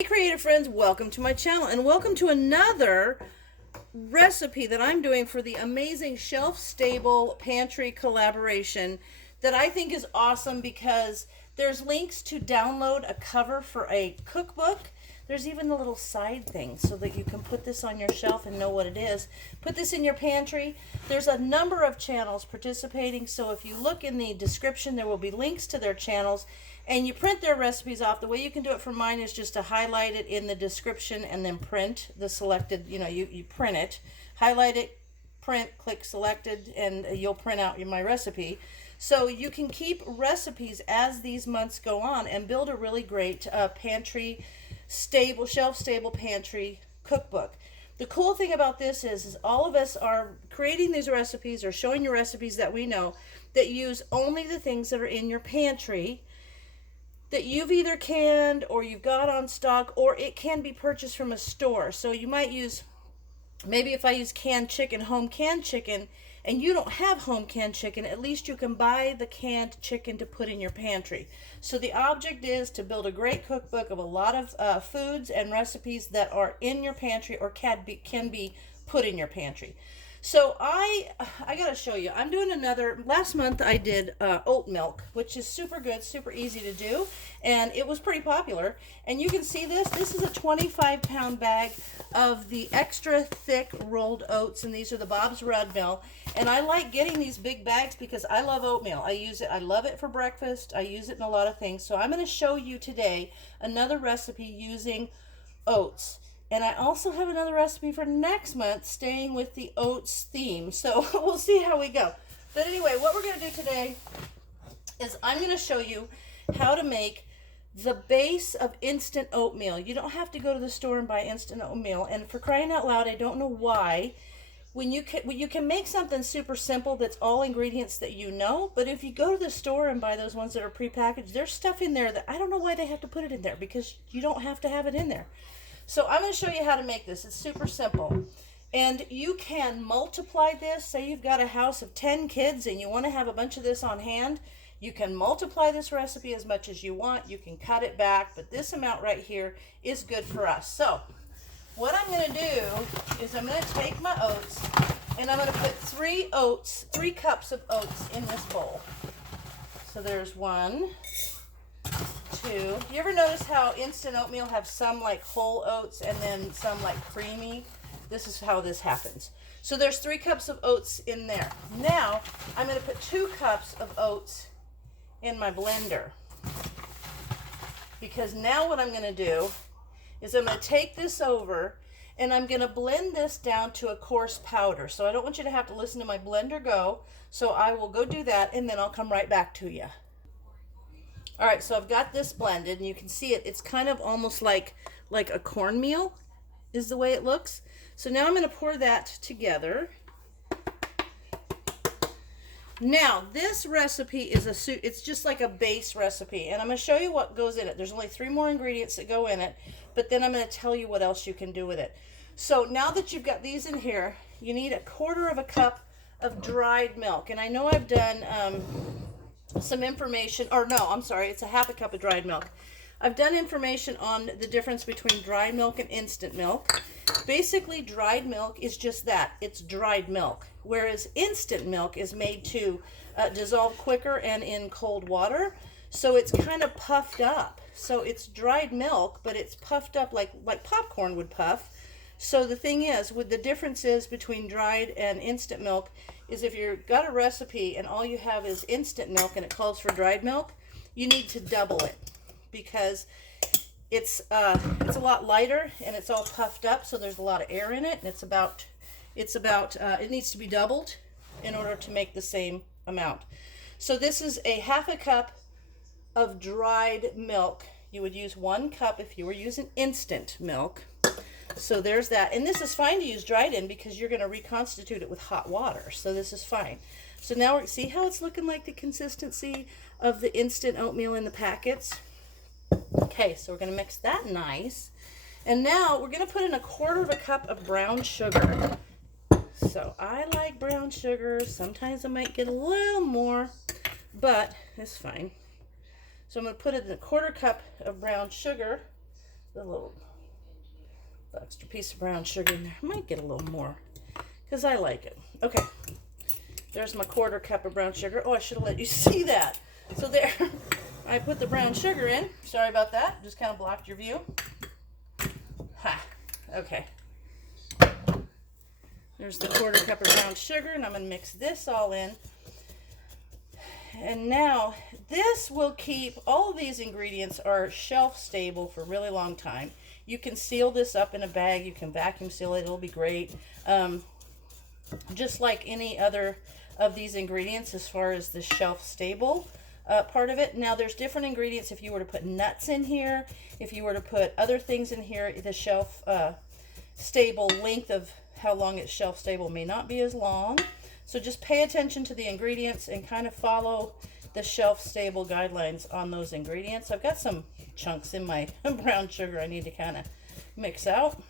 Hey creative friends, welcome to my channel and welcome to another recipe that I'm doing for the amazing shelf-stable pantry collaboration that I think is awesome because there's links to download a cover for a cookbook. There's even the little side thing so that you can put this on your shelf and know what it is. Put this in your pantry. There's a number of channels participating, so if you look in the description, there will be links to their channels, and you print their recipes off. The way you can do it for mine is just to highlight it in the description and then print the selected, you print it, highlight it, print, click selected, and you'll print out my recipe. So you can keep recipes as these months go on and build a really great pantry stable, shelf-stable pantry cookbook. The cool thing about this is all of us are creating these recipes or showing you recipes that we know that use only the things that are in your pantry that you've either canned or you've got on stock, or it can be purchased from a store. So you might use, maybe if I use canned chicken, home canned chicken, and you don't have home canned chicken, at least you can buy the canned chicken to put in your pantry. So the object is to build a great cookbook of a lot of foods and recipes that are in your pantry or can be put in your pantry. So I gotta show you. I'm doing another. Last month I did oat milk, which is super good, super easy to do, and it was pretty popular. And you can see this. This is a 25-pound bag of the extra thick rolled oats, and these are the Bob's Red Mill. And I like getting these big bags because I love oatmeal. I use it. I love it for breakfast. I use it in a lot of things. So I'm going to show you today another recipe using oats. And I also have another recipe for next month, staying with the oats theme. So we'll see how we go. But anyway, what we're going to do today is I'm going to show you how to make the base of instant oatmeal. You don't have to go to the store and buy instant oatmeal. And for crying out loud, I don't know why. When you can make something super simple that's all ingredients that you know, but if you go to the store and buy those ones that are prepackaged, there's stuff in there that I don't know why they have to put it in there, because you don't have to have it in there. So I'm going to show you how to make this. It's super simple. And you can multiply this. Say you've got a house of 10 kids and you want to have a bunch of this on hand. You can multiply this recipe as much as you want. You can cut it back, but this amount right here is good for us. So what I'm going to do is I'm going to take my oats and I'm going to put 3 cups of oats in this bowl. So there's 1, 2. You ever notice how instant oatmeal have some like whole oats and then some like creamy? This is how this happens. So there's 3 cups of oats in there. Now I'm going to put 2 cups of oats in my blender, because now what I'm going to do is I'm going to take this over and I'm going to blend this down to a coarse powder. So I don't want you to have to listen to my blender go. So I will go do that and then I'll come right back to you. All right, so I've got this blended and you can see it. It's kind of almost like a cornmeal is the way it looks. So now I'm going to pour that together. Now, this recipe is it's just like a base recipe, and I'm going to show you what goes in it. There's only 3 more ingredients that go in it, but then I'm going to tell you what else you can do with it. So now that you've got these in here, you need 1/4 cup of dried milk. And I know I've done some information, or no, I'm sorry, it's 1/2 cup of dried milk. I've done information on the difference between dried milk and instant milk. Basically, dried milk is just that. It's dried milk. Whereas instant milk is made to dissolve quicker and in cold water. So it's kind of puffed up. So it's dried milk, but it's puffed up like popcorn would puff. So the thing is, with the differences between dried and instant milk is if you've got a recipe and all you have is instant milk and it calls for dried milk, you need to double it, because it's a lot lighter and it's all puffed up, so there's a lot of air in it, and it needs to be doubled in order to make the same amount. So this is 1/2 cup of dried milk. You would use 1 cup if you were using instant milk. So there's that. And this is fine to use dried in because you're going to reconstitute it with hot water. So this is fine. So now see how it's looking like the consistency of the instant oatmeal in the packets? Okay, so we're going to mix that nice. And now we're going to put in 1/4 cup of brown sugar. So I like brown sugar. Sometimes I might get a little more, but it's fine. So I'm going to put in 1/4 cup of brown sugar. a little extra piece of brown sugar in there. I might get a little more because I like it. Okay, there's my 1/4 cup of brown sugar. Oh, I should have let you see that. So there, I put the brown sugar in. Sorry about that. Just kind of blocked your view. Ha. Okay. There's the 1/4 cup of brown sugar, and I'm going to mix this all in. And now, this will keep, all of these ingredients are shelf stable for a really long time. You can seal this up in a bag. You can vacuum seal it. It'll be great. Just like any other of these ingredients as far as the shelf stable part of it. Now, there's different ingredients. If you were to put nuts in here, if you were to put other things in here, the shelf stable length of how long it's shelf stable may not be as long. So just pay attention to the ingredients and kind of follow the shelf stable guidelines on those ingredients. I've got some chunks in my brown sugar I need to kind of mix out.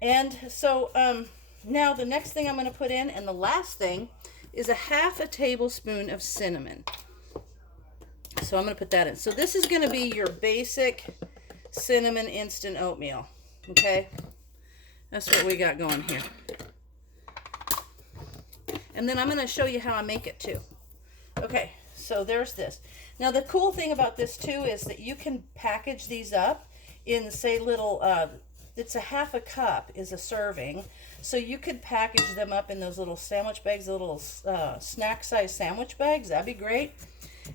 And so now the next thing I'm going to put in, and the last thing, is 1/2 tablespoon of cinnamon. So I'm going to put that in. So this is going to be your basic cinnamon instant oatmeal. Okay? That's what we got going here. And then I'm going to show you how I make it too. Okay, so there's this. Now the cool thing about this too is that you can package these up in, say, little, it's 1/2 cup is a serving. So you could package them up in those little sandwich bags, little snack size sandwich bags. That'd be great.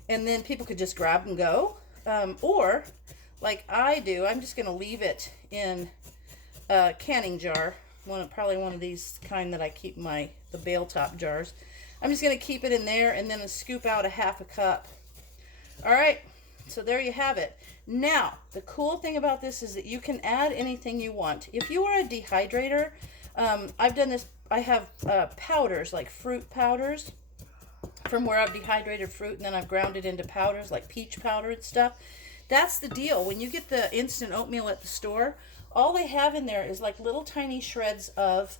And then people could just grab and go. Or, like I do, I'm just going to leave it in a canning jar. Probably one of these kind that I keep the bale top jars. I'm just going to keep it in there and then scoop out 1/2 cup. All right, so there you have it. Now, the cool thing about this is that you can add anything you want. If you are a dehydrator, I've done this. I have powders, like fruit powders, from where I've dehydrated fruit and then I've ground it into powders, like peach powder and stuff. That's the deal. When you get the instant oatmeal at the store, all they have in there is like little tiny shreds of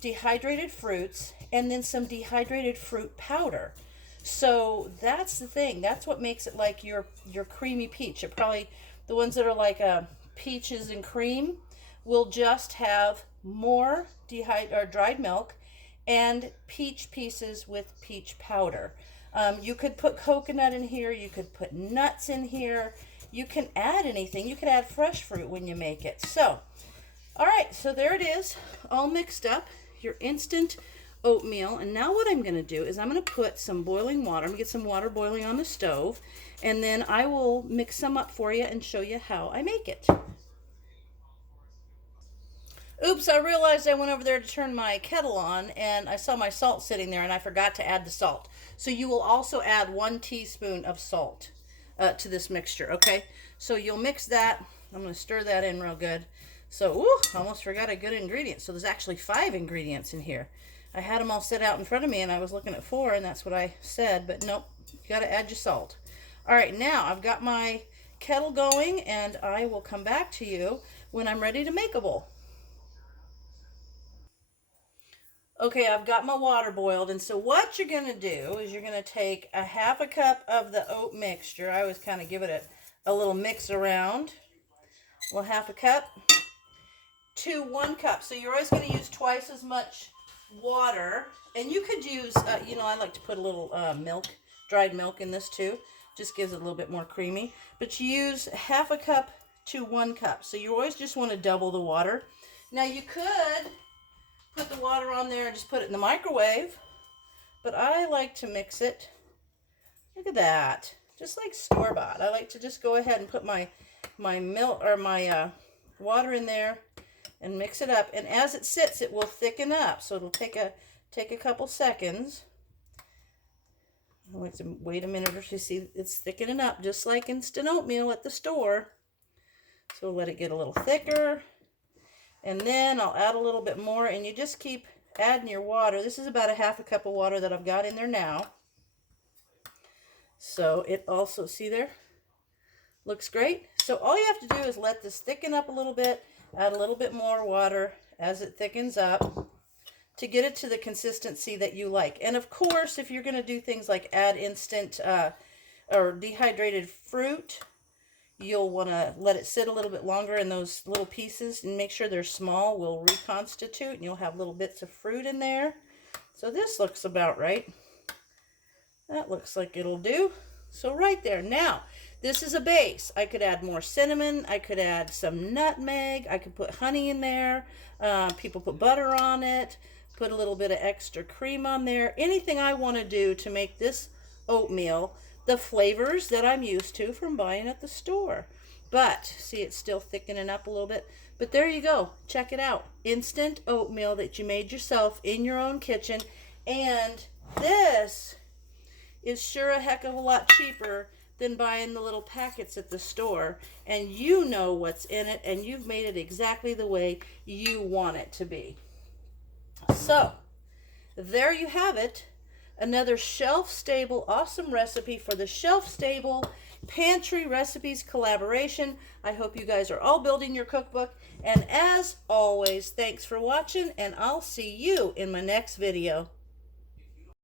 dehydrated fruits and then some dehydrated fruit powder. So that's the thing. That's what makes it like your creamy peach. It probably, the ones that are like peaches and cream will just have more dried milk and peach pieces with peach powder. You could put coconut in here. You could put nuts in here. You can add anything. You could add fresh fruit when you make it. So, all right, so there it is, all mixed up, your instant oatmeal. And now what I'm going to do is I'm going to put some boiling water. I'm going to get some water boiling on the stove, and then I will mix some up for you and show you how I make it. Oops, I realized I went over there to turn my kettle on, and I saw my salt sitting there, and I forgot to add the salt. So you will also add 1 teaspoon of salt to this mixture, okay? So you'll mix that. I'm going to stir that in real good. So, almost forgot a good ingredient. So there's actually 5 ingredients in here. I had them all set out in front of me, and I was looking at 4, and that's what I said. But nope, you got to add your salt. All right, now I've got my kettle going, and I will come back to you when I'm ready to make a bowl. Okay, I've got my water boiled, and so what you're going to do is you're going to take 1/2 cup of the oat mixture. I always kind of give it a little mix around. Well, 1/2 cup to 1 cup. So you're always going to use twice as much water. And you could use, I like to put a little dried milk in this too. Just gives it a little bit more creamy. But you use 1/2 cup to 1 cup. So you always just want to double the water. Now you could put the water on there and just put it in the microwave, but I like to mix it. Look at that, just like store-bought. I like to just go ahead and put my milk or my water in there and mix it up, and as it sits it will thicken up, so it'll take a couple seconds. I like to wait a minute or two. See, it's thickening up just like instant oatmeal at the store. So let it get a little thicker. And then I'll add a little bit more, and you just keep adding your water. This is about 1/2 cup of water that I've got in there now. So it also, see there? Looks great. So all you have to do is let this thicken up a little bit, add a little bit more water as it thickens up to get it to the consistency that you like. And of course, if you're going to do things like add instant or dehydrated fruit, you'll want to let it sit a little bit longer in those little pieces and make sure they're small. Will reconstitute and you'll have little bits of fruit in there. So this looks about right. That looks like it'll do. So right there. Now, this is a base. I could add more cinnamon. I could add some nutmeg. I could put honey in there. People put butter on it. Put a little bit of extra cream on there. Anything I want to do to make this oatmeal the flavors that I'm used to from buying at the store. But, see, it's still thickening up a little bit. But there you go. Check it out. Instant oatmeal that you made yourself in your own kitchen. And this is sure a heck of a lot cheaper than buying the little packets at the store. And you know what's in it, and you've made it exactly the way you want it to be. So, there you have it. Another shelf-stable, awesome recipe for the shelf-stable pantry recipes collaboration. I hope you guys are all building your cookbook. And as always, thanks for watching, and I'll see you in my next video.